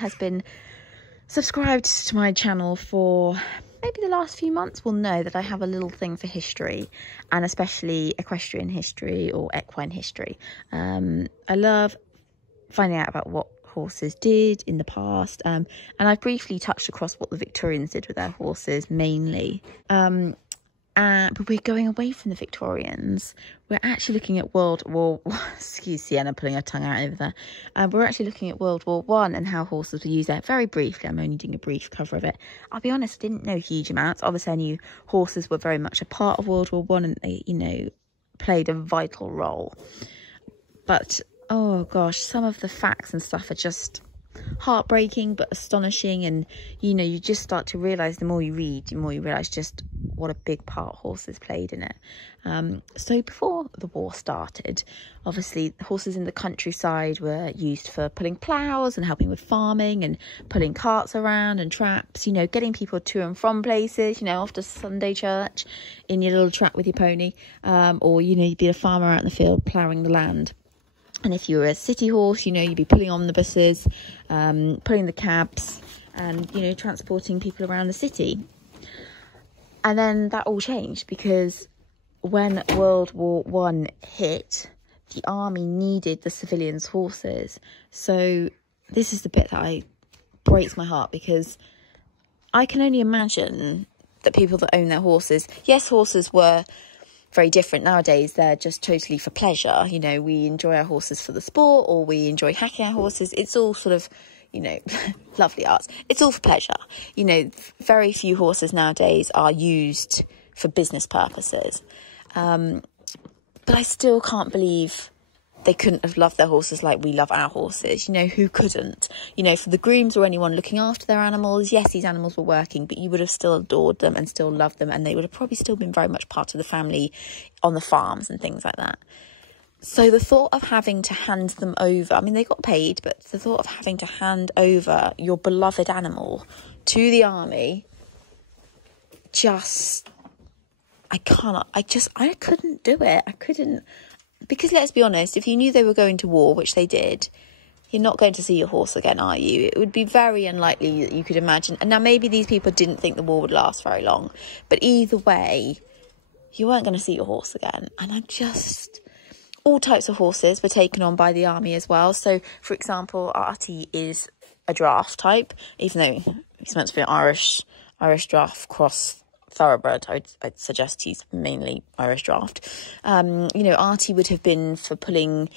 has been subscribed to my channel for maybe the last few months will know that I have a little thing for history, and especially equestrian history or equine history. I love finding out about what horses did in the past, and I've briefly touched across what the Victorians did with their horses mainly. But we're going away from the Victorians. We're actually looking at World War... Excuse Sienna pulling her tongue out over there. We're actually looking at World War I and how horses were used there. Very briefly, I'm only doing a brief cover of it. I'll be honest, I didn't know huge amounts. Obviously, I knew horses were very much a part of World War I and they, you know, played a vital role. But, oh gosh, some of the facts and stuff are just heartbreaking but astonishing, and you know, you just start to realise, the more you read, the more you realise just what a big part horses played in it. So before the war started, obviously horses in the countryside were used for pulling ploughs and helping with farming and pulling carts around and traps, you know, getting people to and from places, you know, after Sunday church in your little trap with your pony, or you know, you'd be a farmer out in the field ploughing the land. And if you were a city horse, you know, you'd be pulling omnibuses, pulling the cabs and, you know, transporting people around the city. And then that all changed because when World War I hit, the army needed the civilians' horses. So this is the bit that breaks my heart, because I can only imagine that people that own their horses, yes, horses were very different. Nowadays, they're just totally for pleasure. You know, we enjoy our horses for the sport, or we enjoy hacking our horses. It's all sort of, you know, lovely arts. It's all for pleasure. You know, very few horses nowadays are used for business purposes. But I still can't believe they couldn't have loved their horses like we love our horses. You know, who couldn't? You know, for the grooms or anyone looking after their animals, yes, these animals were working, but you would have still adored them and still loved them, and they would have probably still been very much part of the family on the farms and things like that. So the thought of having to hand them over, I mean, they got paid, but the thought of having to hand over your beloved animal to the army, I couldn't do it. I couldn't. Because let's be honest, if you knew they were going to war, which they did, you're not going to see your horse again, are you? It would be very unlikely that you could imagine. And now maybe these people didn't think the war would last very long. But either way, you weren't going to see your horse again. And all types of horses were taken on by the army as well. So, for example, Artie is a draft type, even though he's meant to be an Irish draft cross thoroughbred. I'd suggest he's mainly Irish draft. You know, Artie would have been for pulling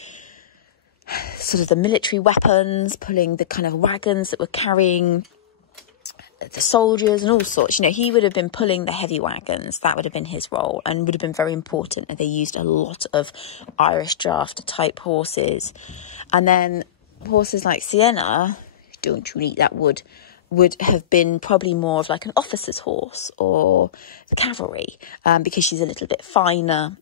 sort of the military weapons, pulling the kind of wagons that were carrying the soldiers and all sorts. You know, he would have been pulling the heavy wagons. That would have been his role and would have been very important. And they used a lot of Irish draft type horses. And then horses like Sienna, don't you eat that wood have been probably more of like an officer's horse or the cavalry, because she's a little bit finer.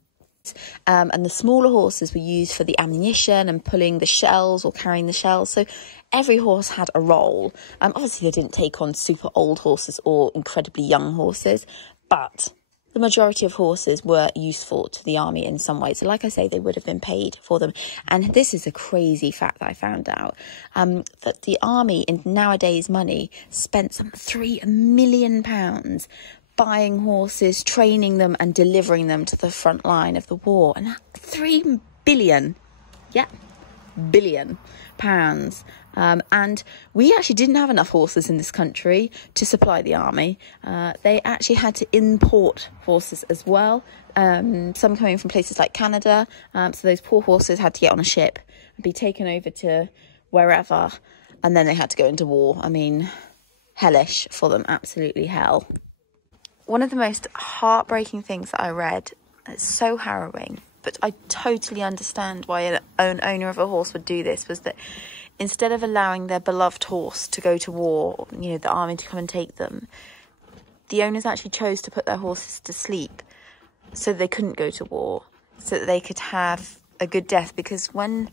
And the smaller horses were used for the ammunition and pulling the shells or carrying the shells. So every horse had a role. Obviously, they didn't take on super old horses or incredibly young horses, but the majority of horses were useful to the army in some way. So like I say, they would have been paid for them. And this is a crazy fact that I found out, that the army in nowadays money spent some £3 million buying horses, training them and delivering them to the front line of the war. And that 3 billion, yeah, billion pounds. And we actually didn't have enough horses in this country to supply the army. They actually had to import horses as well, some coming from places like Canada. So those poor horses had to get on a ship and be taken over to wherever, and then they had to go into war. I mean, hellish for them, absolutely hell. One of the most heartbreaking things that I read, it's so harrowing, but I totally understand why an owner of a horse would do this, was that instead of allowing their beloved horse to go to war, you know, the army to come and take them, the owners actually chose to put their horses to sleep so they couldn't go to war, so that they could have a good death. Because when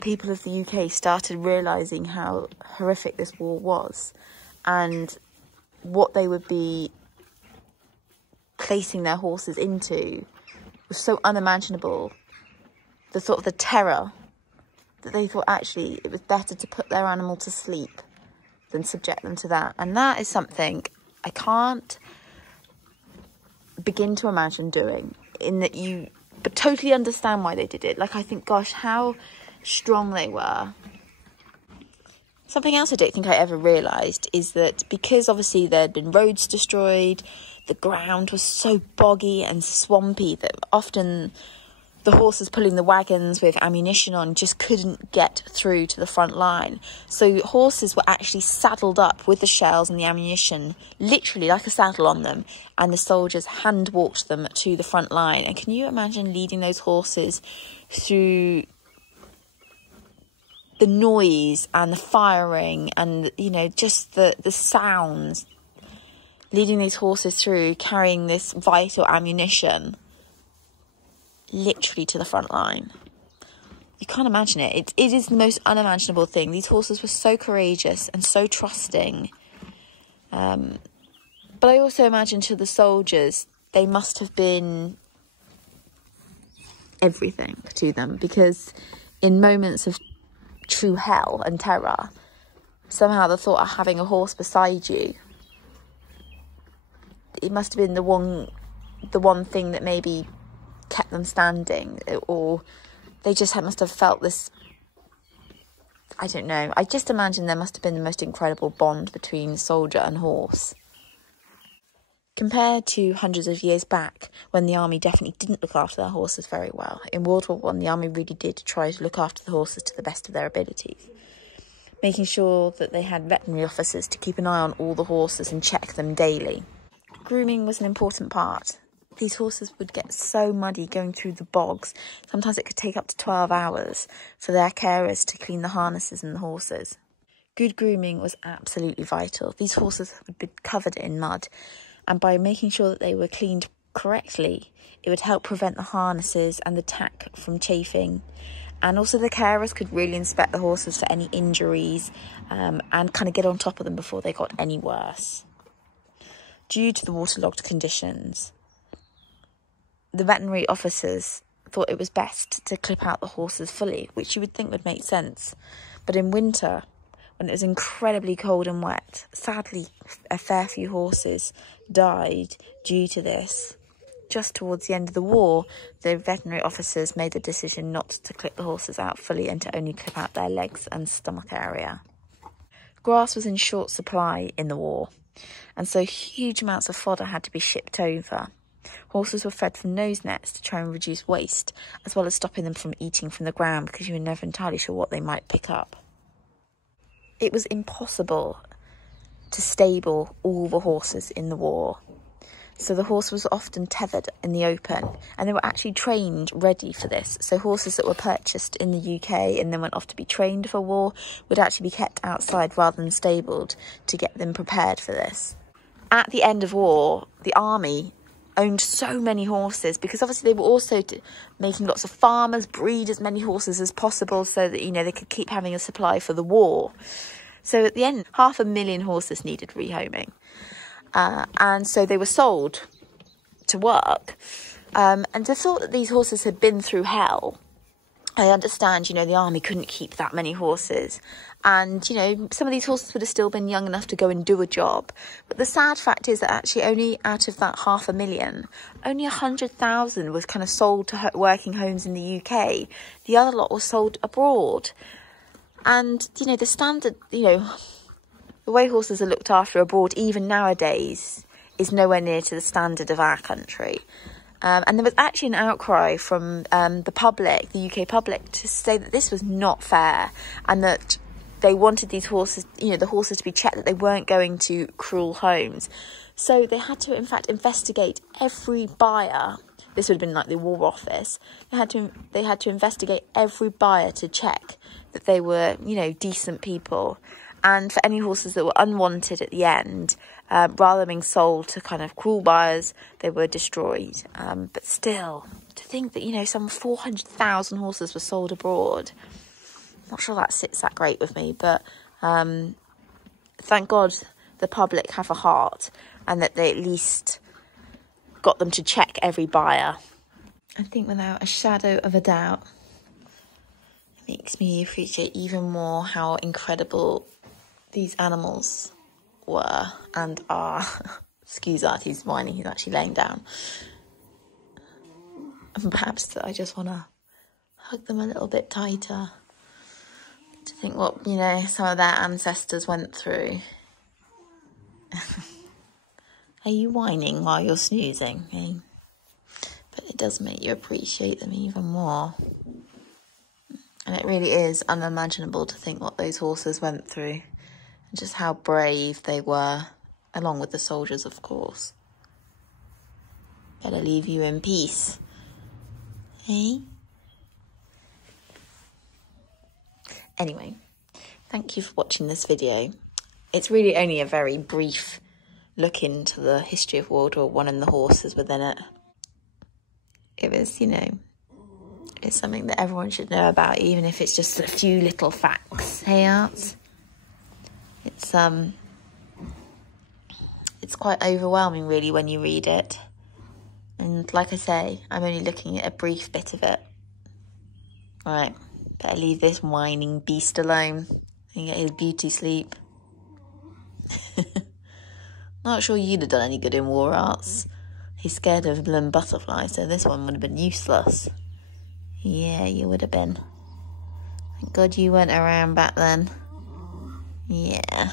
people of the UK started realising how horrific this war was and what they would be placing their horses into was so unimaginable, the thought of the terror, that they thought actually it was better to put their animal to sleep than subject them to that. And that is something I can't begin to imagine doing, but totally understand why they did it. Like, I think, gosh, how strong they were. Something else I don't think I ever realised is that because obviously there had been roads destroyed, the ground was so boggy and swampy that often the horses pulling the wagons with ammunition on just couldn't get through to the front line. So horses were actually saddled up with the shells and the ammunition, literally like a saddle on them, and the soldiers hand walked them to the front line. And can you imagine leading those horses through the noise and the firing and, you know, just the sounds, leading these horses through, carrying this vital ammunition literally to the front line? You can't imagine it. It is the most unimaginable thing. These horses were so courageous and so trusting. But I also imagine to the soldiers, they must have been everything to them, because in moments of true hell and terror, somehow the thought of having a horse beside you, it must have been the one thing that maybe kept them standing, or they just must have felt this, I don't know. I just imagine there must have been the most incredible bond between soldier and horse. Compared to hundreds of years back, when the army definitely didn't look after their horses very well. In World War I, the army really did try to look after the horses to the best of their abilities, making sure that they had veterinary officers to keep an eye on all the horses and check them daily. Grooming was an important part. These horses would get so muddy going through the bogs. Sometimes it could take up to 12 hours for their carers to clean the harnesses and the horses. Good grooming was absolutely vital. These horses would be covered in mud, and by making sure that they were cleaned correctly, it would help prevent the harnesses and the tack from chafing. And also the carers could really inspect the horses for any injuries, and kind of get on top of them before they got any worse. Due to the waterlogged conditions, the veterinary officers thought it was best to clip out the horses fully, which you would think would make sense. But in winter, when it was incredibly cold and wet, sadly, a fair few horses died due to this. Just towards the end of the war, the veterinary officers made the decision not to clip the horses out fully and to only clip out their legs and stomach area. Grass was in short supply in the war, and so huge amounts of fodder had to be shipped over. Horses were fed from nose nets to try and reduce waste, as well as stopping them from eating from the ground, because you were never entirely sure what they might pick up. It was impossible to stable all the horses in the war. So the horse was often tethered in the open, and they were actually trained ready for this. So horses that were purchased in the UK and then went off to be trained for war would actually be kept outside rather than stabled to get them prepared for this. At the end of war, the army owned so many horses, because obviously they were also making lots of farmers breed as many horses as possible so that, you know, they could keep having a supply for the war. So at the end, 500,000 horses needed rehoming. And so they were sold to work. And the thought that these horses had been through hell, I understand, you know, the army couldn't keep that many horses. And, you know, some of these horses would have still been young enough to go and do a job. But the sad fact is that actually only out of that 500,000, only 100,000 was kind of sold to working homes in the UK. The other lot was sold abroad. And, you know, the standard, you know, the way horses are looked after abroad, even nowadays, is nowhere near to the standard of our country. And there was actually an outcry from the public, the UK public, to say that this was not fair, and that they wanted these horses, you know, the horses to be checked that they weren't going to cruel homes. So they had to, in fact, investigate every buyer. This would have been like the War Office. They had to investigate every buyer to check that they were, you know, decent people. And for any horses that were unwanted at the end, rather than being sold to kind of cruel buyers, they were destroyed. But still, to think that, you know, some 400,000 horses were sold abroad, I'm not sure that sits that great with me. But thank God the public have a heart, and that they at least got them to check every buyer. I think without a shadow of a doubt, it makes me appreciate even more how incredible these animals were and are. Excuse Artie's whining, he's actually laying down. And perhaps I just want to hug them a little bit tighter to think what, you know, some of their ancestors went through. Are you whining while you're snoozing? Eh? But it does make you appreciate them even more. And it really is unimaginable to think what those horses went through and just how brave they were, along with the soldiers, of course. Better leave you in peace. Eh? Anyway, thank you for watching this video. It's really only a very brief look into the history of World War I and the horses within it. It was, you know, it's something that everyone should know about, even if it's just a few little facts. Hey, Art? It's quite overwhelming, really, when you read it. And like I say, I'm only looking at a brief bit of it. Right, better leave this whining beast alone and get his beauty sleep. Not sure you'd have done any good in war, Arts. He's scared of bloom butterflies, so this one would have been useless. Yeah, you would have been. Thank God you weren't around back then. Yeah.